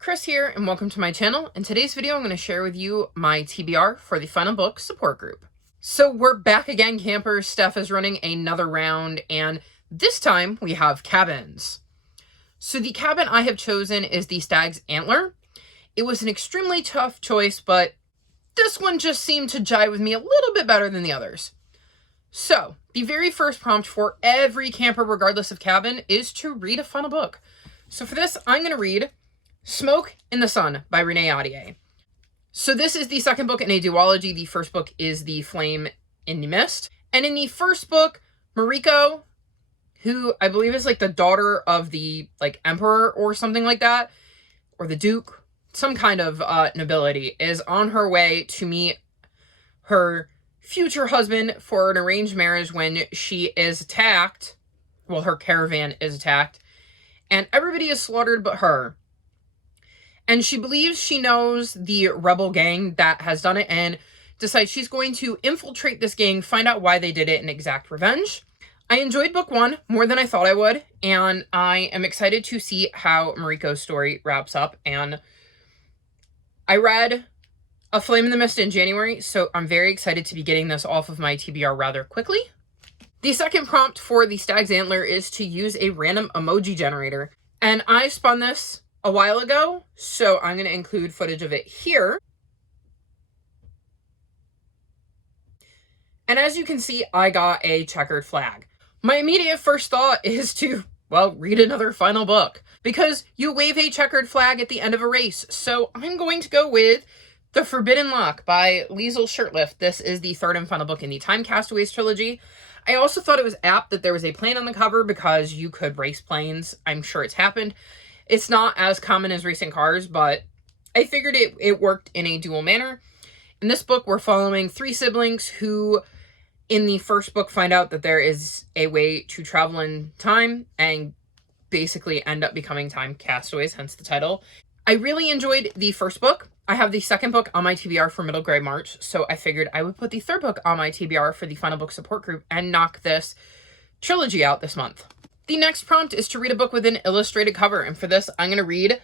Chris here, and welcome to my channel. In today's video, I'm going to share with you my TBR for the Final Book support group. So we're back again, campers. Steph is running another round, and this time we have cabins. So the cabin I have chosen is the Stag's Antler. It was an extremely tough choice, but this one just seemed to jive with me a little bit better than the others. So the very first prompt for every camper, regardless of cabin, is to read a Final Book. So for this, I'm going to read Smoke in the Sun by Renee Audier. So this is the second book in a duology. The first book is The Flame in the Mist. And in the first book, Mariko, who I believe is like the daughter of the emperor or something like that, or the duke, some kind of nobility, is on her way to meet her future husband for an arranged marriage when she is attacked. Well, her caravan is attacked, and everybody is slaughtered but her. And she believes she knows the rebel gang that has done it and decides she's going to infiltrate this gang, find out why they did it, and exact revenge. I enjoyed book one more than I thought I would, and I am excited to see how Mariko's story wraps up. And I read A Flame in the Mist in January, so I'm very excited to be getting this off of my TBR rather quickly. The second prompt for the Stag's Antler is to use a random emoji generator. And I spun this a while ago, so I'm going to include footage of it here. And as you can see, I got a checkered flag. My immediate first thought is to, well, read another Final Book, because you wave a checkered flag at the end of a race. So I'm going to go with The Forbidden Lock by Liesl Shirtlift. This is the third and final book in the Time Castaways trilogy. I also thought it was apt that there was a plane on the cover because you could race planes. I'm sure it's happened. It's not as common as racing cars, but I figured it worked in a dual manner. In this book, we're following three siblings who, in the first book, find out that there is a way to travel in time and basically end up becoming time castaways, hence the title. I really enjoyed the first book. I have the second book on my TBR for middle grade March, so I figured I would put the third book on my TBR for the Final Book support group and knock this trilogy out this month. The next prompt is to read a book with an illustrated cover, and for this, I'm going to read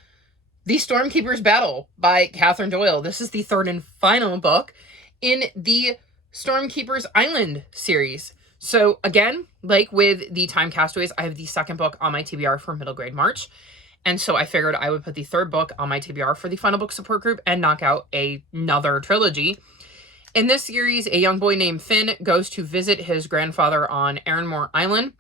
The Stormkeeper's Battle by Catherine Doyle. This is the third and final book in the Stormkeeper's Island series. So again, like with the Time Castaways, I have the second book on my TBR for middle grade March, and so I figured I would put the third book on my TBR for the Final Book support group and knock out another trilogy. In this series, a young boy named Finn goes to visit his grandfather on Erinmore Island.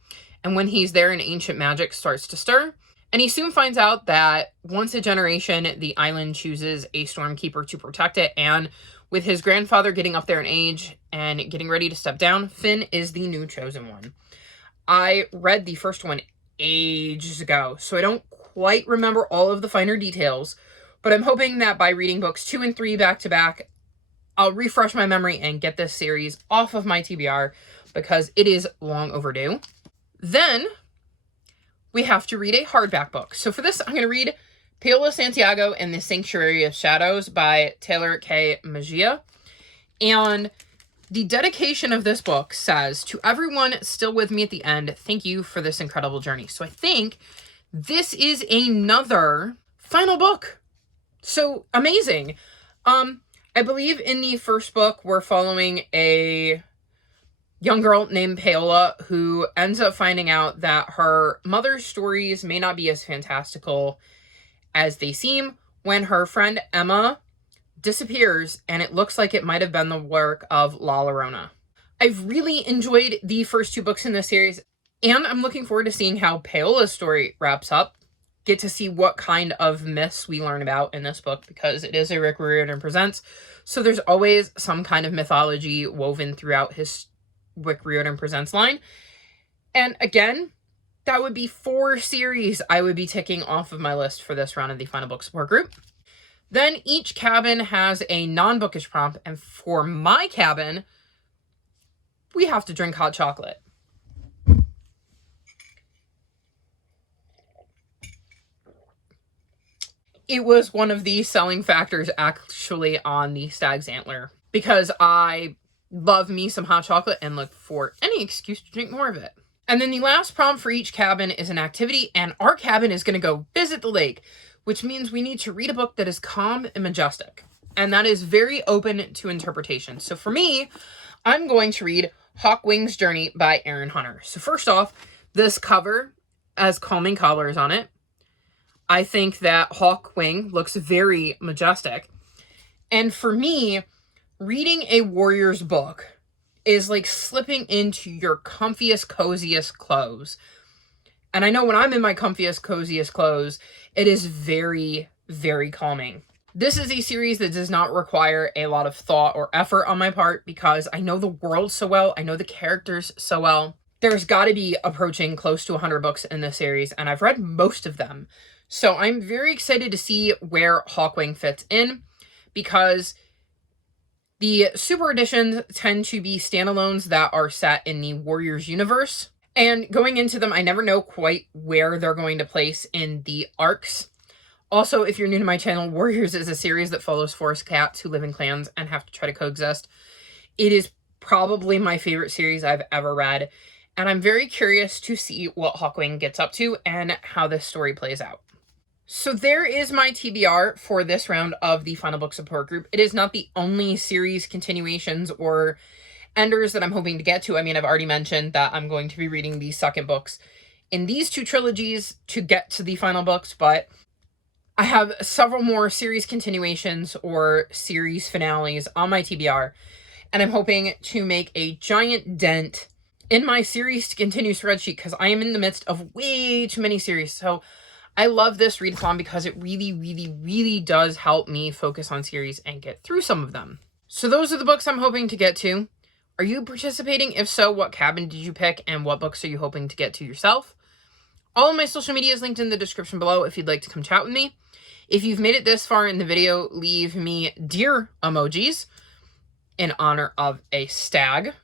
And when he's there, an ancient magic starts to stir. And he soon finds out that once a generation, the island chooses a stormkeeper to protect it. And with his grandfather getting up there in age and getting ready to step down, Finn is the new chosen one. I read the first one ages ago, so I don't quite remember all of the finer details. But I'm hoping that by reading books 2 and 3 back to back, I'll refresh my memory and get this series off of my TBR because it is long overdue. Then we have to read a hardback book. So for this, I'm going to read Paola Santiago and the Sanctuary of Shadows by Taylor K. Magia. And the dedication of this book says, "To everyone still with me at the end, thank you for this incredible journey." So I think this is another final book. So amazing. I believe in the first book, we're following a young girl named Paola who ends up finding out that her mother's stories may not be as fantastical as they seem when her friend Emma disappears, and it looks like it might have been the work of La Llorona. I've really enjoyed the first 2 books in this series, and I'm looking forward to seeing how Paola's story wraps up. Get to see what kind of myths we learn about in this book, because it is a Rick Riordan Presents, so there's always some kind of mythology woven throughout his Rick Riordan Presents line. And again, that would be 4 series I would be ticking off of my list for this round of the Final Book support group. Then each cabin has a non-bookish prompt, and for my cabin, we have to drink hot chocolate. It was one of the selling factors actually on the Stag's Antler, because I love me some hot chocolate and look for any excuse to drink more of it. And then the last prompt for each cabin is an activity, and our cabin is going to go visit the lake. which means we need to read a book that is calm and majestic. And that is very open to interpretation. So for me, I'm going to read Hawkwing's Journey by Aaron Hunter. So first off, this cover has calming colors on it. I think that Hawkwing looks very majestic. And for me, reading a warrior's book is like slipping into your comfiest, coziest clothes. And I know when I'm in my comfiest, coziest clothes, it is very, very calming. This is a series that does not require a lot of thought or effort on my part because I know the world so well. I know the characters so well. There's got to be approaching close to 100 books in this series, and I've read most of them. So I'm very excited to see where Hawkwing fits in, because the super editions tend to be standalones that are set in the Warriors universe. And going into them, I never know quite where they're going to place in the arcs. Also, if you're new to my channel, Warriors is a series that follows forest cats who live in clans and have to try to coexist. It is probably my favorite series I've ever read, and I'm very curious to see what Hawkwing gets up to and how this story plays out. So there is my TBR for this round of the Final Book Support Group. It is not the only series continuations or enders that I'm hoping to get to. I mean, I've already mentioned that I'm going to be reading the second books in these two trilogies to get to the final books, but I have several more series continuations or series finales on my TBR, and I'm hoping to make a giant dent in my series to continue spreadsheet because I am in the midst of way too many series. So I love this readathon because it really, really, really does help me focus on series and get through some of them. So those are the books I'm hoping to get to. Are you participating? If so, what cabin did you pick and what books are you hoping to get to yourself? All of my social media is linked in the description below if you'd like to come chat with me. If you've made it this far in the video, leave me deer emojis in honor of a stag.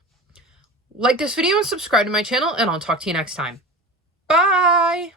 Like this video and subscribe to my channel, and I'll talk to you next time. Bye!